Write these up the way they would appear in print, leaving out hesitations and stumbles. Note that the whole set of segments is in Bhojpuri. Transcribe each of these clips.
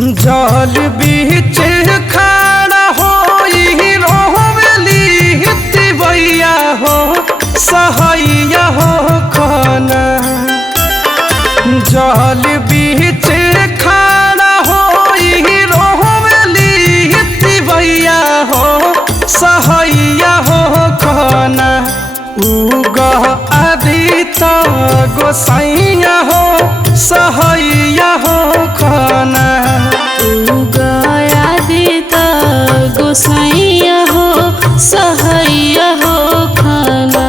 जल बीच खड़ा होई रोवेली तिवैया हो सहैया हो खाना। जल बीच खड़ा होई रोवेली तिवैया हो सहैया हो खाना। उगह आदित्य गोसाइया हो सहैया हो खाना। उगह आदित्य गोसाइया हो सहैया हो खाना।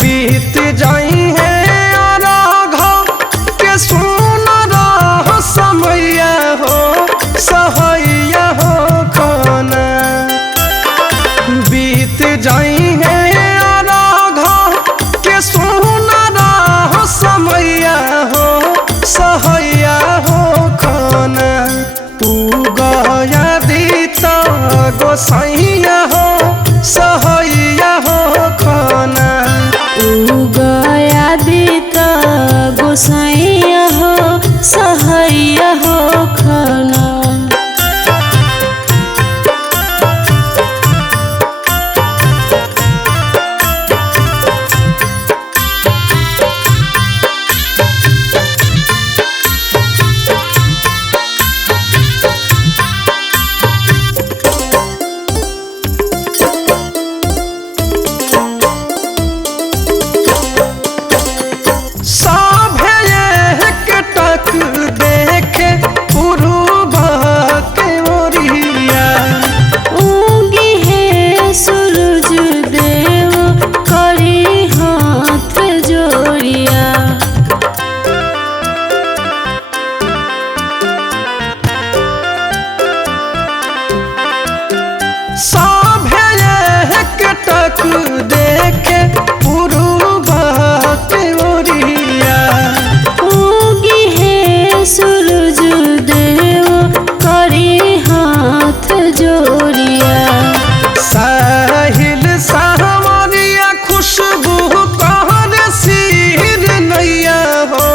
बीत जाई है के सुन रह समैया हो सहैया हो खाना। बीत जाई है के सुन रह समैया हो सहैया हो खाना। उगह आदित्य गोसाइया हो सहैया हो खाना। उगह आदित्य गोसाइया हो सहैया हो खाना। देखे पूर्व के ओरिया उगी है सूरज देव करी हाथ जोड़िया। टक देखे पूर्व के ओरिया उगी है सूरज देव करी हाथ जोड़िया। साहिल सावरिया खुशबू कहर सिर नैया हो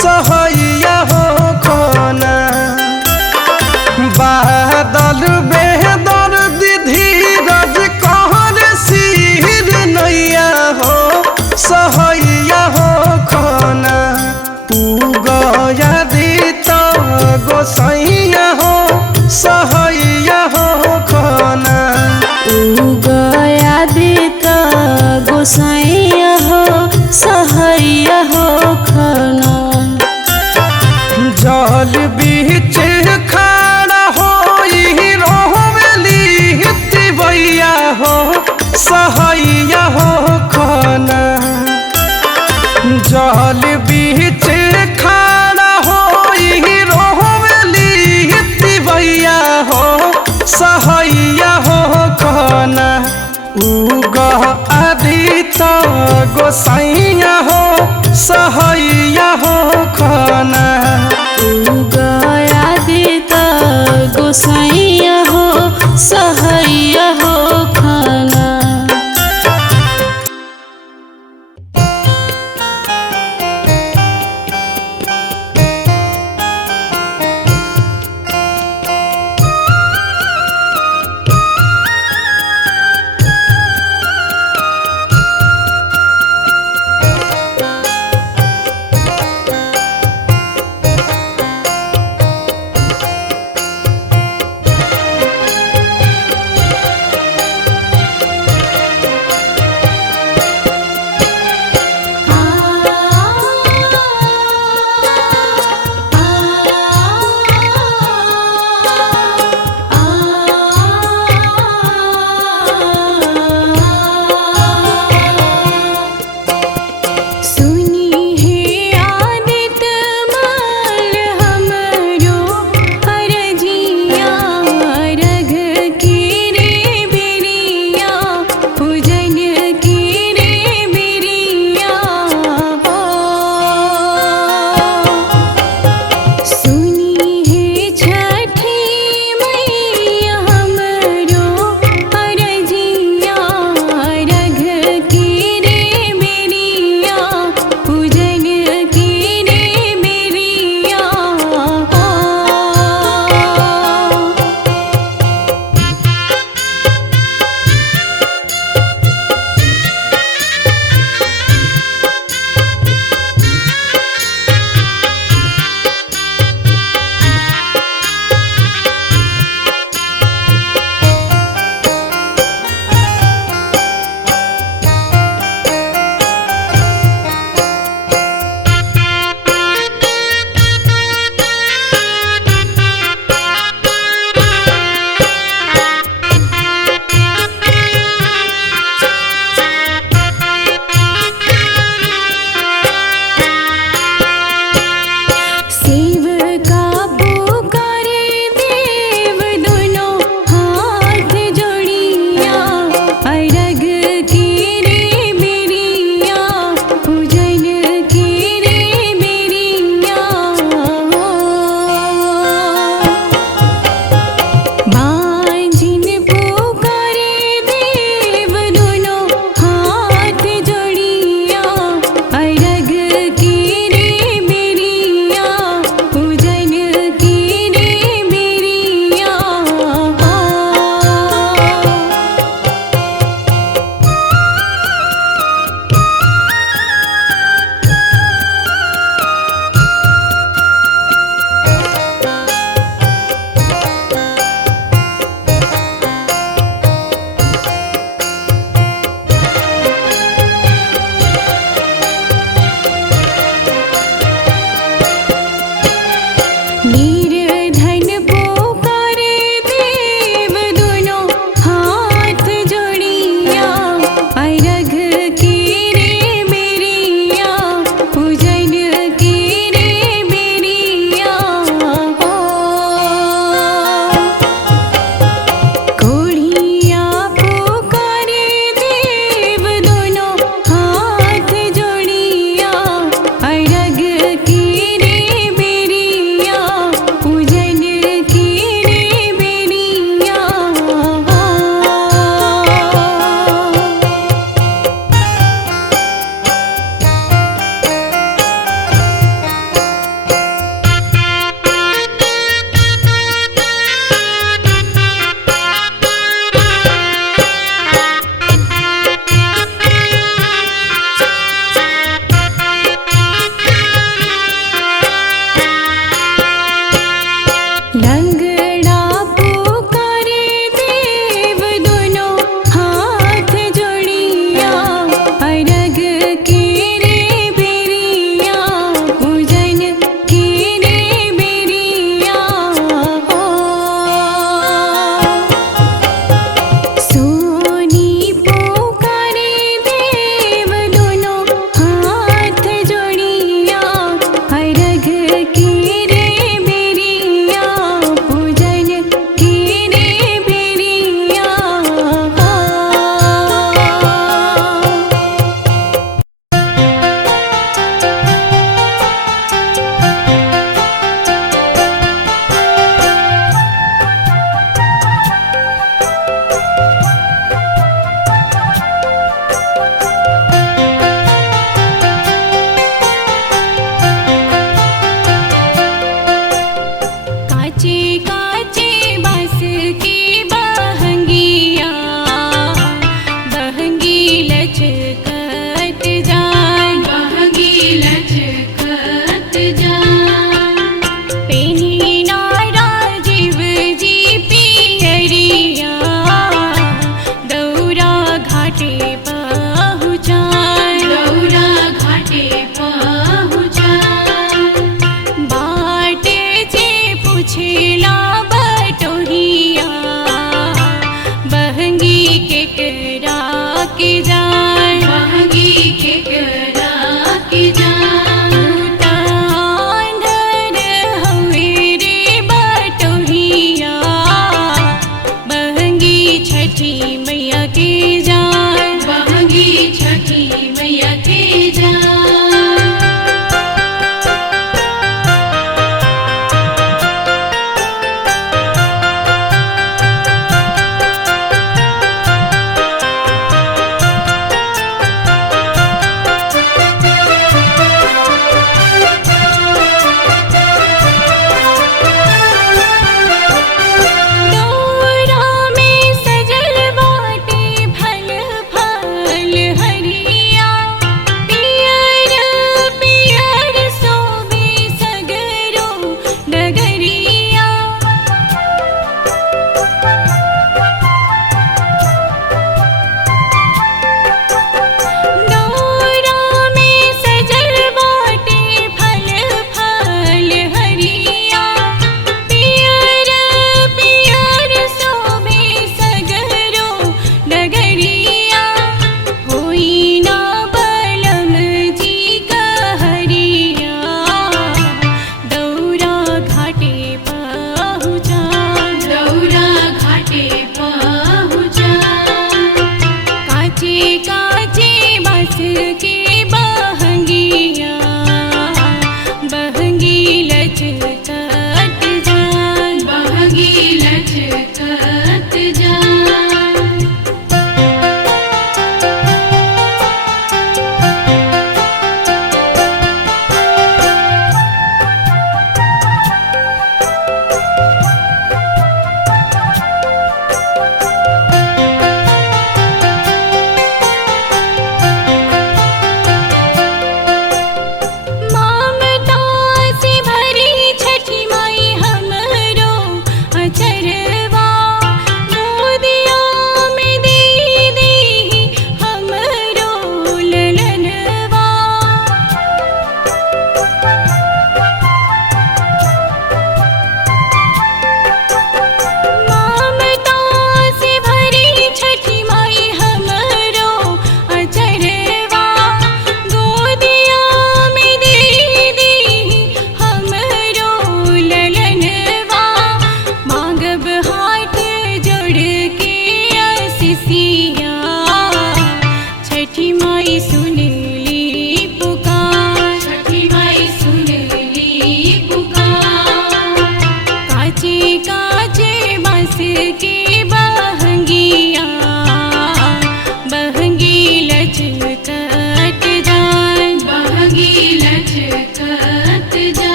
सहैया हो खाना। बादल बेहदर धीरज कहर सिर नैया हो सहैया हो खाना। उगह आदित्य गोसाइया हो सहैया हो खाना। उगह आदित्य गोसाइया हो सहैया हो खाना। जल बीच खड़ा होई रोवेली तिवैया हो सहैया हो खाना। जल बीच खड़ा होई रोवेली तिवैया हो सहैया हो खाना। उगह आदित्य गोसाइया हो सहैया हो खाना। उगह आदित्य गोसाइया हो सहैया हो खाना।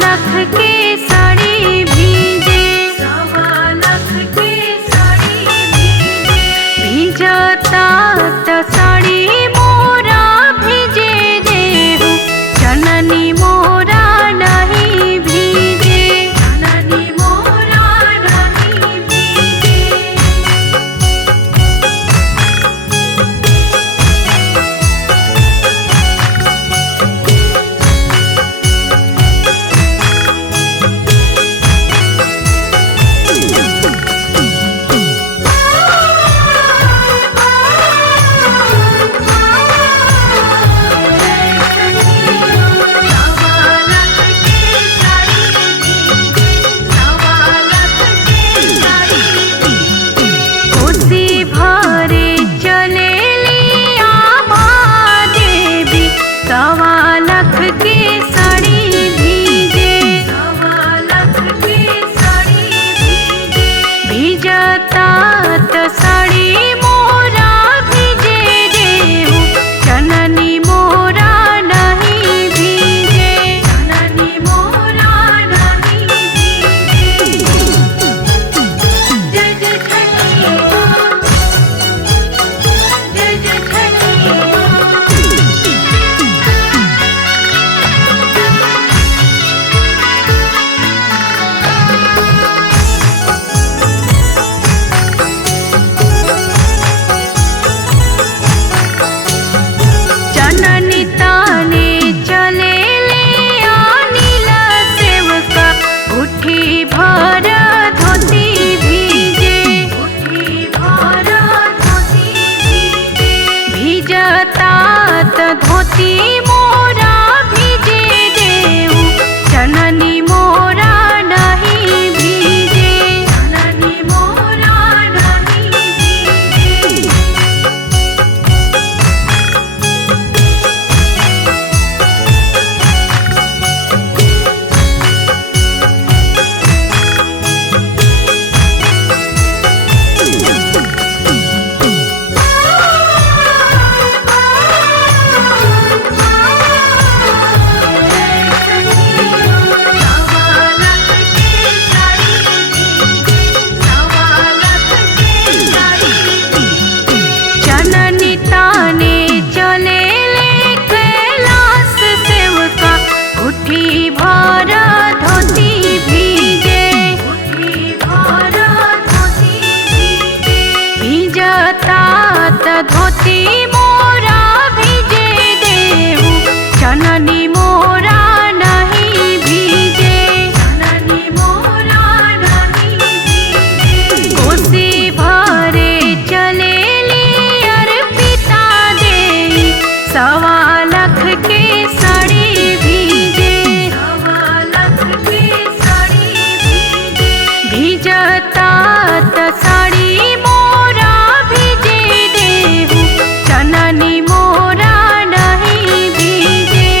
लाख के साड़ी भीजे, सवा लाख के साड़ी भीजे, भीजता त साड़ी मोरा भीजे देहु, जननी मोरा नहीं भीजे, जननी मोरा नहीं भीजे। कोसी भरे चलेली आमा देवी, सवा लाख के साड़ी भीजे, सवा लाख के साड़ी भीजे, भीजता त साड़ी मोरा भीजे देहु, जननी मोरा नहीं भीजे, जननी मोरा नहीं भीजे। जय जय छठी माँ, जय जय छठी माँ। जननी ताने चले ले अनिल सेवका, उठी भर धोती भीजे, उठी भर धोती भीजे, भीजता त धोती मोरा भीजे देहु, जननी मोरा नहीं भीजे, जननी मोरा नहीं भीजे। जननी ताने चले ले कैलाश सेवका, उठी भर धोती भीजे, उठी भर धोती भीजे, भीजता त धोती मोरा भीजे देहु, जननी मोरा नहीं भीजे, जननी मोरा नहीं भीजे। कोसी भरे चलेली अर्पिता देई, सवा लाख के साड़ी भीजे, सवा लाख के साड़ी भीजे, भीजता त साड़ी मोरा भीजे देहु, जननी मोरा नहीं भीजे,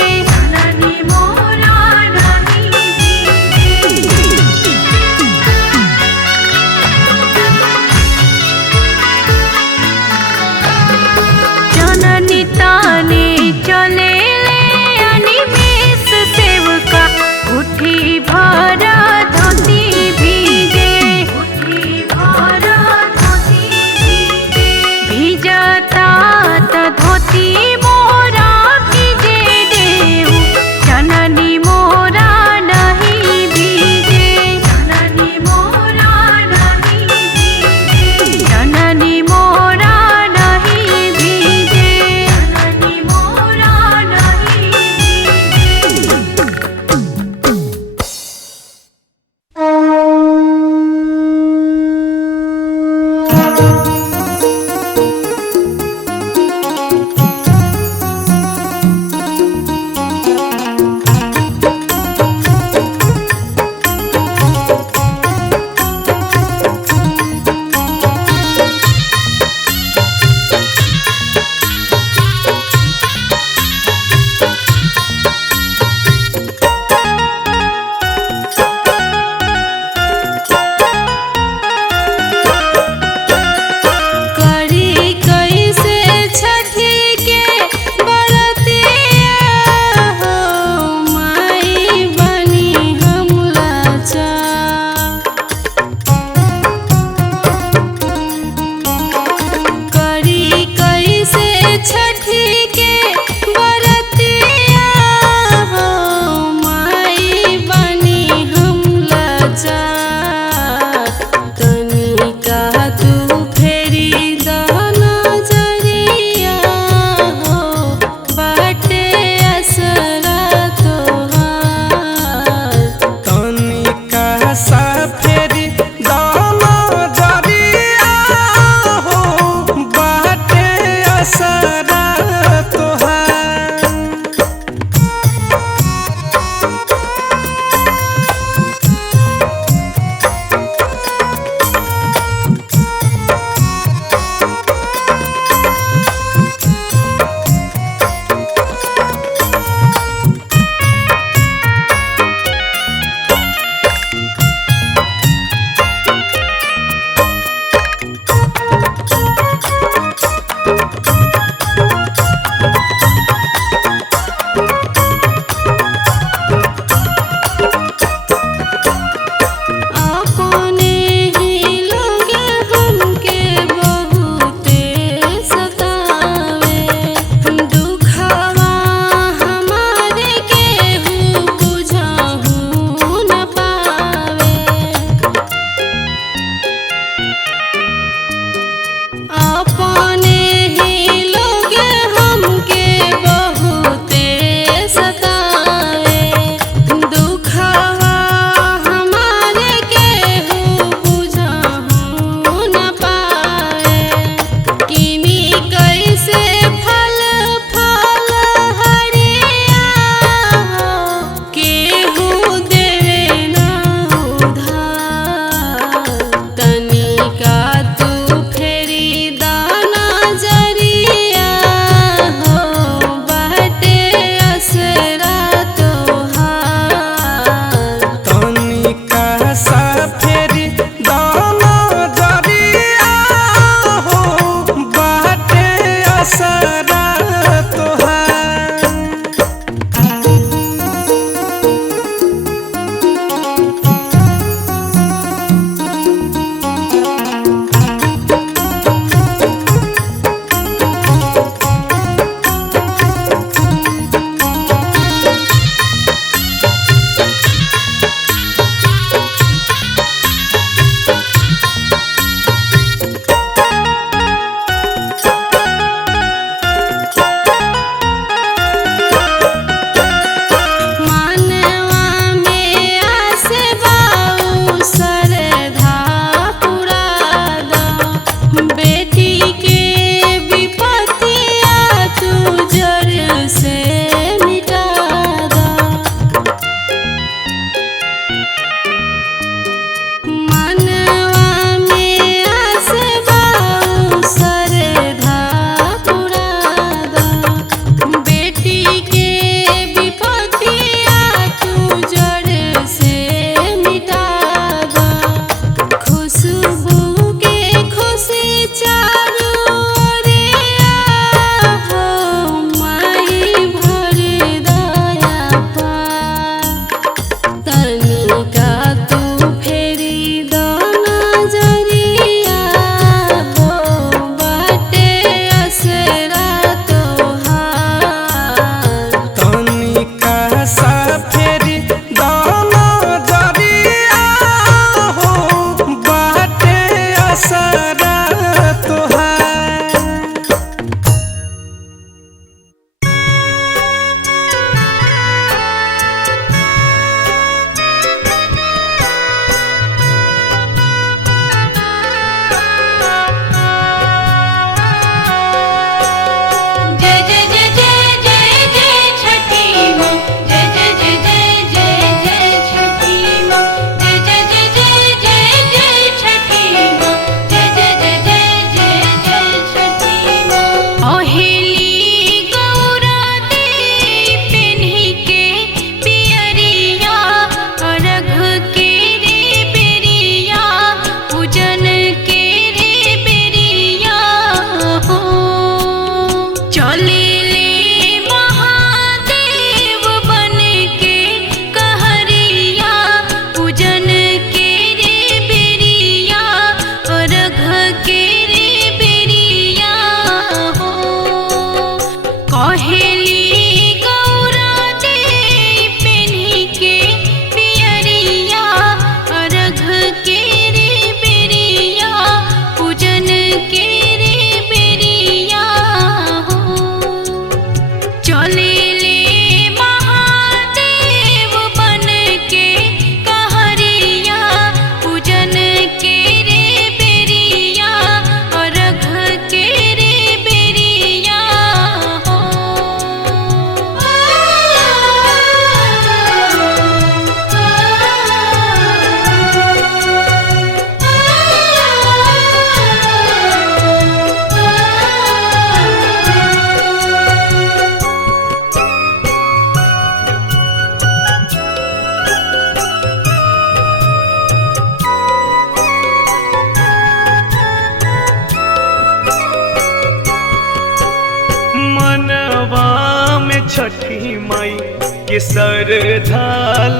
श्रद्धा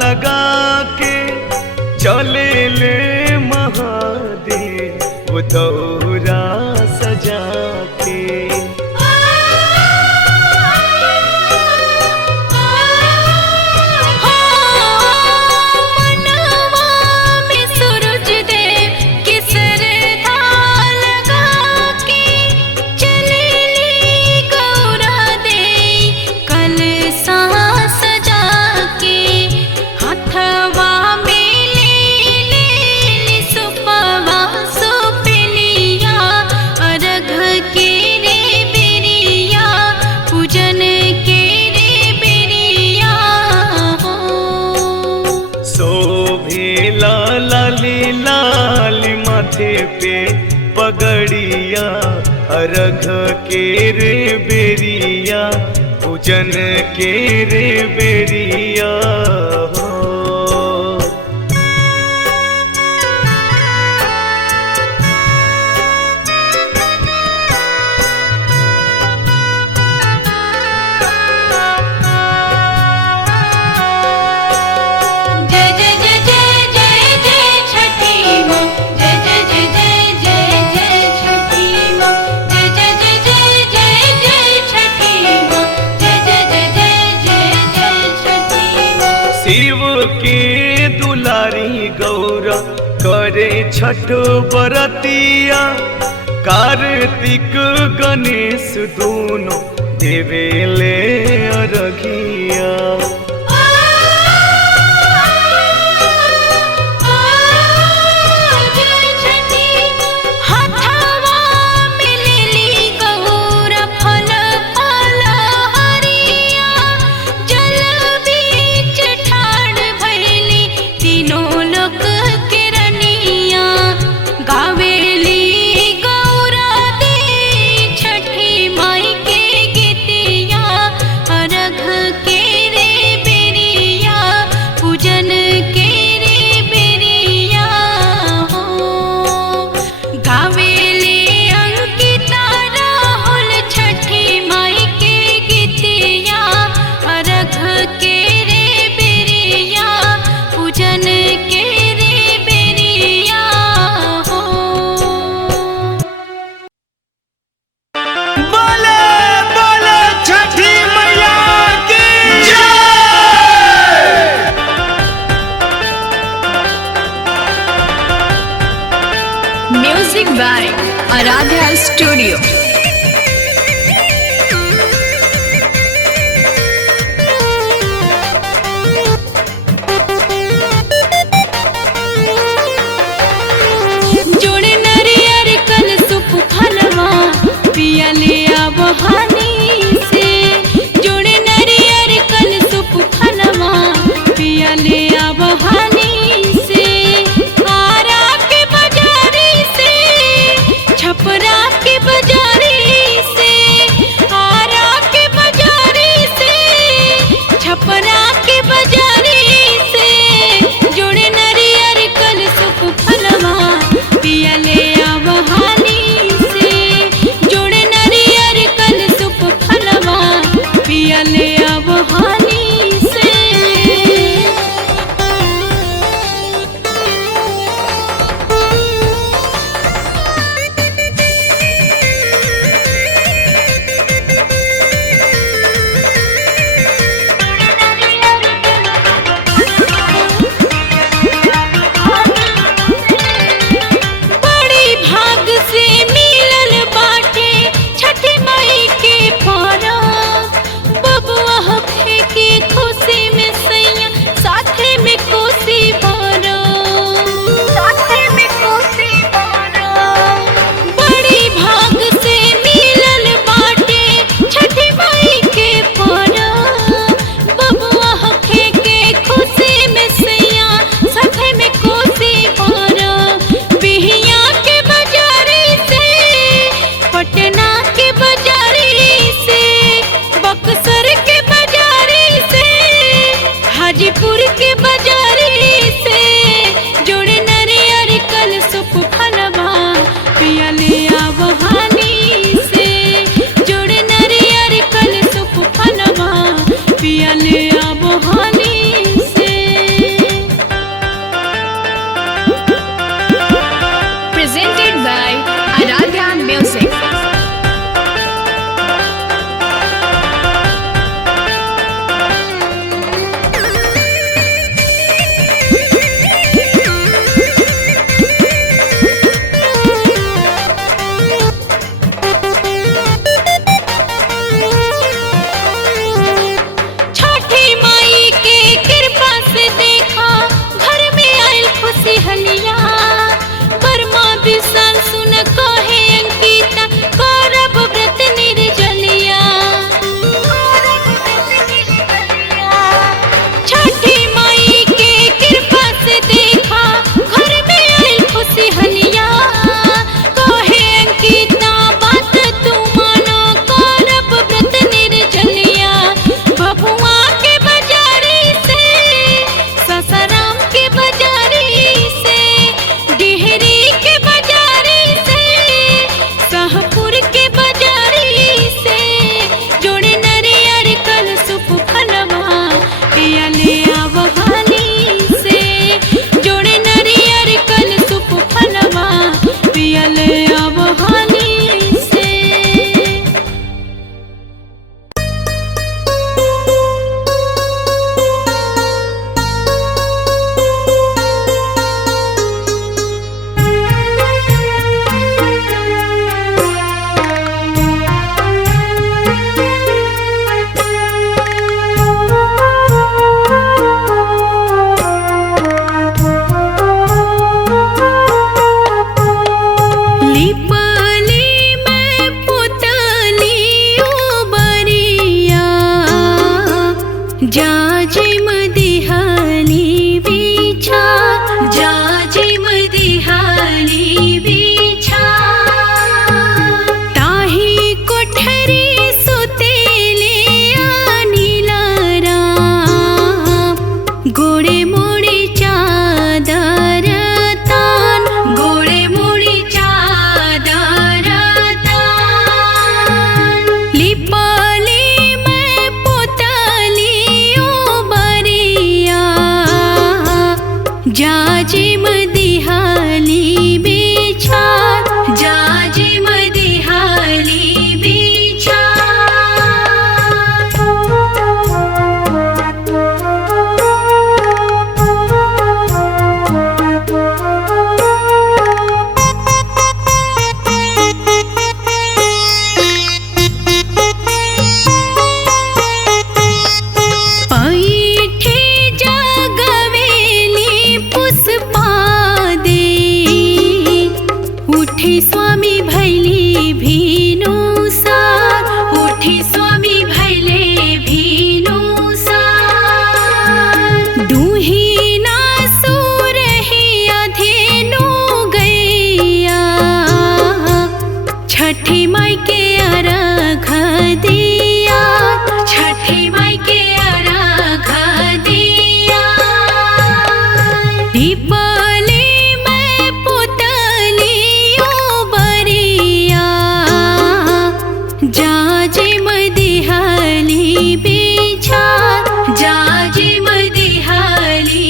लगा के चले ले महादेव वो दौरा सजा के। पे पगड़िया अर्घ के रे बेरिया पूजन के रे बेरिया हो। गौरा करे छठ बरतिया कार्तिक गणेश दोनों देवेले अरघिया। Music by Aradhya Studio. जोड़े नरियर कल सुप फलवा पिया ले बहानी से। जोड़े नरियर कल सुप फलवा पिया ले बहानी से। आरा के बाजारी से छपरा के बाजारी जाजिम दिहाली बिछार जाजिम दिहाली उठी स्वामी भैली भीनु सार उठी स्वामी भैले भीनु सार दूही ना सूरही अधेनु गैया छठी माई के अर्घ दिया छठी माई के अर्घ दिया दीपावली जाजिम दिहाली बिछार जाजिम दिहाली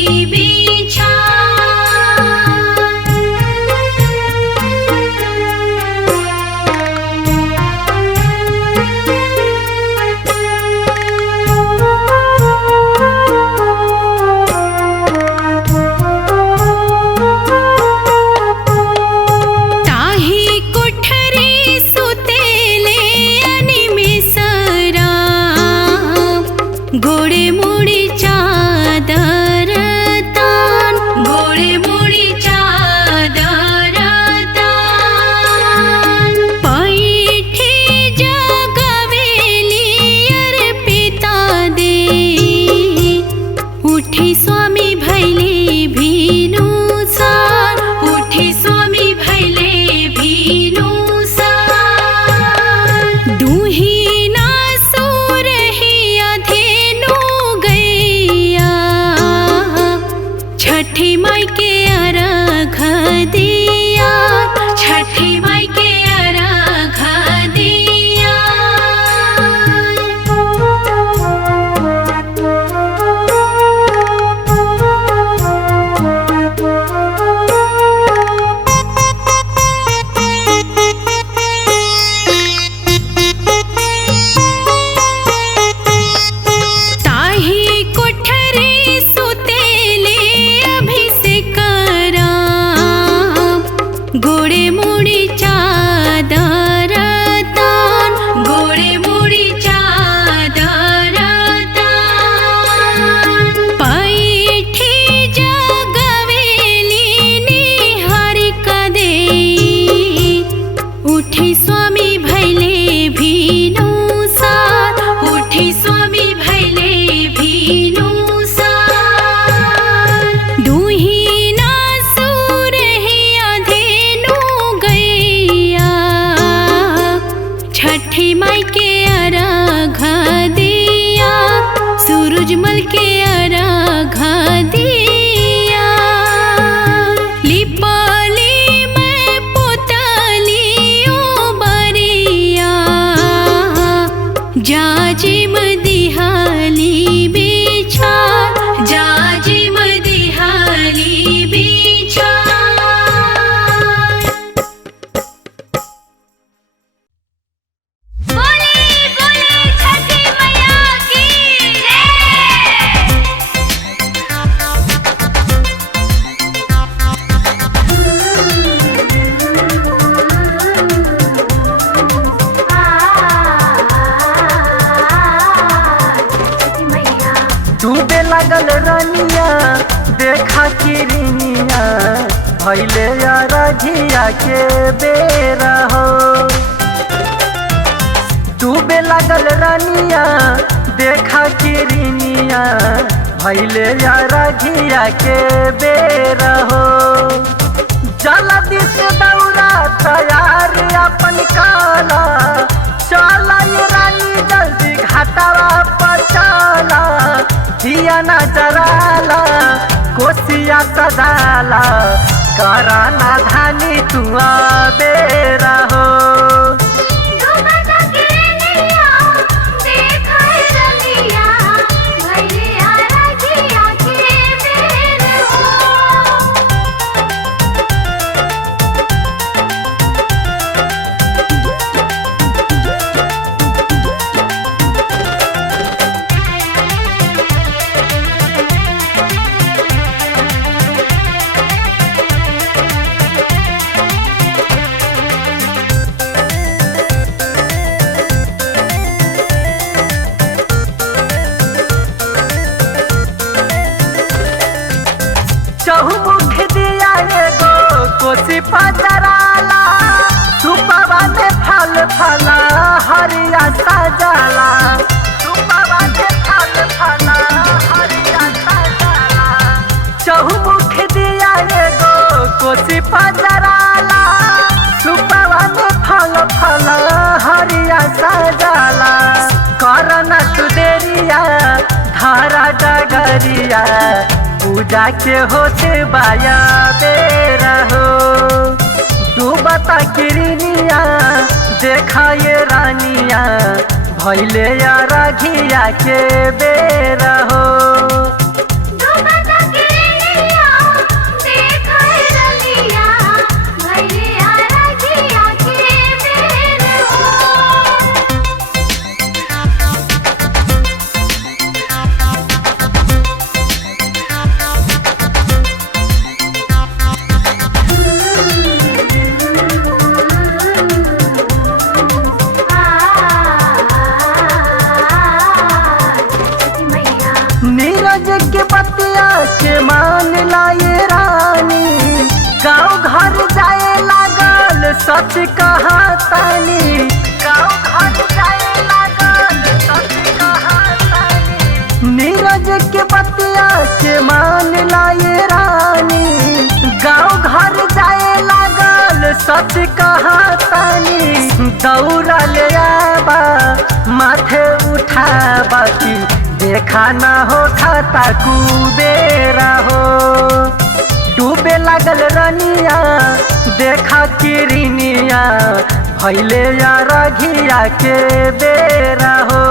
ताही कोठरी सुतेले गोड़े मुड़ी चादर तान गोड़े मुड़ी चादर तान पैठी जगवेली अर्पिता दे उठी स्वामी भैले भीनु सार उठी स्वामी भैले भीनु सार दूही छठी माई के अर्घ दिया छठी माई के अर्घ दिया ताही कोठरी सुतेले गोड़े मुड़ी चादर तान गोड़े मुड़ी चादर तान पैठी जगवेली निहारिका दे उठी स्वामी भैले भीनु सार उठी स्वामी भैले भीनु सार दूही ना सूरही छठी माई के अर्घ दिया सूरजमल के अर्घ दिया लिपाली में पुतलियों बरिया जाजिम दिहाली बिछार जाजिम दिहाली बिछार डूबे लगल रनिया देखा किरनिया भैले रघिया के बेरा हो डूबे लगल रनिया देखा किरनिया भैले रघिया के बेरा हो जल्दी से दौड़ा तैयार अपन काला चला ये रानी जल्दी घाटावा पर चला दिया न जराला कोसिया सदाला कराना धानी तुआ बेरा हो चौमुख दिया एगो कोसी पजराला सुपवा में फल फला हरिया सजाला सुपवा में फल फला हरिया सजाला चौमुख दिया एगो कोसी पजराला सुपवा में फल फला हरिया सजाला करना तू देरिया धारा डगरिया पूजा के होते बाया बेरा हो डूबता किरनिया देखा ये रानिया भैले या रघिया के बेरा हो नीरज के बतिया के मान लाए रानी गाँव घर जाए लागल सच कहा तानी गाँव घर जाए लागल सच कहा तानी नीरज के बतिया के मान लाए रानी गाँव घर जाए लागल सच कहा तानी दौड़ा ले आबा माथे उठाबा की देखा ना हो खाता कुबेरा हो डूबे लागल रनिया देखा किरनिया भैले या रघिया के बेरा हो।